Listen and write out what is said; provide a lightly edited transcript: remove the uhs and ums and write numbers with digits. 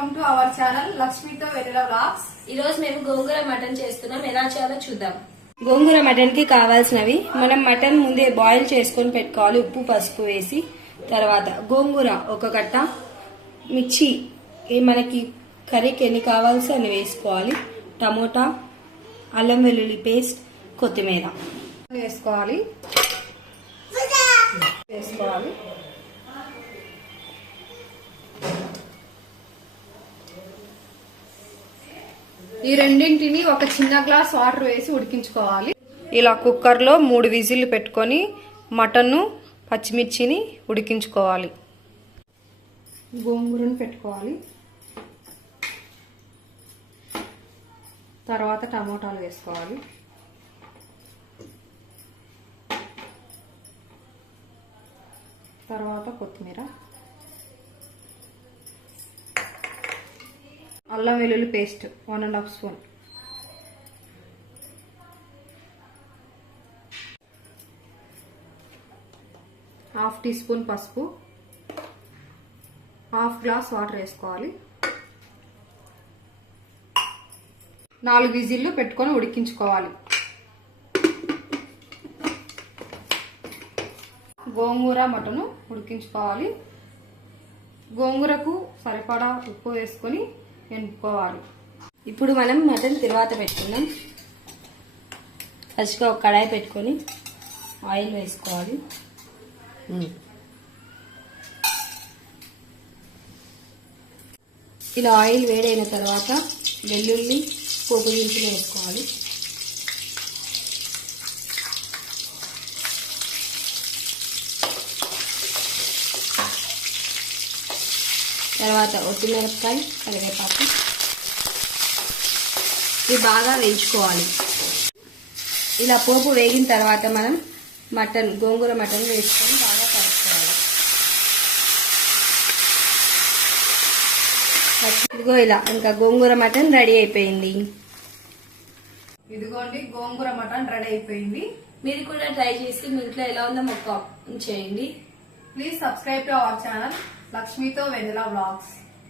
Welcome to our channel లక్ష్మితో Vennela vlogs. ఈ రోజు మేము గోంగూర మటన్ చేస్తున్నాం. ఎలా చేయాలో చూద్దాం. గోంగూర మటన్ కి కావాల్సినవి మనం మటన్ ముందే బాయిల్ చేసుకొని పెట్టుకోవాలి, ఉప్పు పసుపు వేసి. తర్వాత గోంగూర ఒక కట్ట, మిర్చి మనకి కర్రీకి ఎన్ని కావాల్సి అన్ని వేసుకోవాలి, టమోటా, అల్లం వెల్లుల్లి పేస్ట్, కొత్తిమీర వేసుకోవాలి. ఈ రెండింటిని ఒక చిన్న గ్లాస్ వాటర్ వేసి ఉడికించుకోవాలి. ఇలా కుక్కర్లో 3 విజిల్లు పెట్టుకొని మటన్ను పచ్చిమిర్చిని ఉడికించుకోవాలి. గోంగూరను పెట్టుకోవాలి. తర్వాత టమోటాలు వేసుకోవాలి. తర్వాత కొత్తిమీర, అల్లం వెల్లుల్లి పేస్ట్ 1½ స్పూన్, ½ టీ స్పూన్ పసుపు, ½ గ్లాస్ వాటర్ వేసుకోవాలి. 4 విజిల్లు పెట్టుకొని ఉడికించుకోవాలి. గోంగూర మటను ఉడికించుకోవాలి. గోంగూరకు సరిపడా ఉప్పు వేసుకొని ఎనుపుకోవాలి. ఇప్పుడు మనం మటన్ తర్వాత పెట్టుకుందాం. ఫస్ట్గా ఒక కడాయి పెట్టుకొని ఆయిల్ వేసుకోవాలి. ఇలా ఆయిల్ వేడైన తర్వాత వెల్లుల్లి పోపు దినుసులు వేసుకోవాలి. తర్వాత ఒట్టిమిరపకాయ, కరివేపాకు ఇవి బాగా వేయించుకోవాలి. ఇలా పోపు వేగిన తర్వాత మనం గోంగూర మటన్ వేసుకొని బాగా కలుపుకోవాలి. ఇదిగో ఇలా ఇంకా గోంగూర మటన్ రెడీ అయిపోయింది. ఇదిగోండి గోంగూర మటన్ రెడీ అయిపోయింది. మీరు కూడా ట్రై చేసి మీ ఇంట్లో ఎలా ఉందో మాకు కామెంట్ చేయండి. Please subscribe to our channel లక్ష్మితో వెన్నెల వ్లాగ్స్.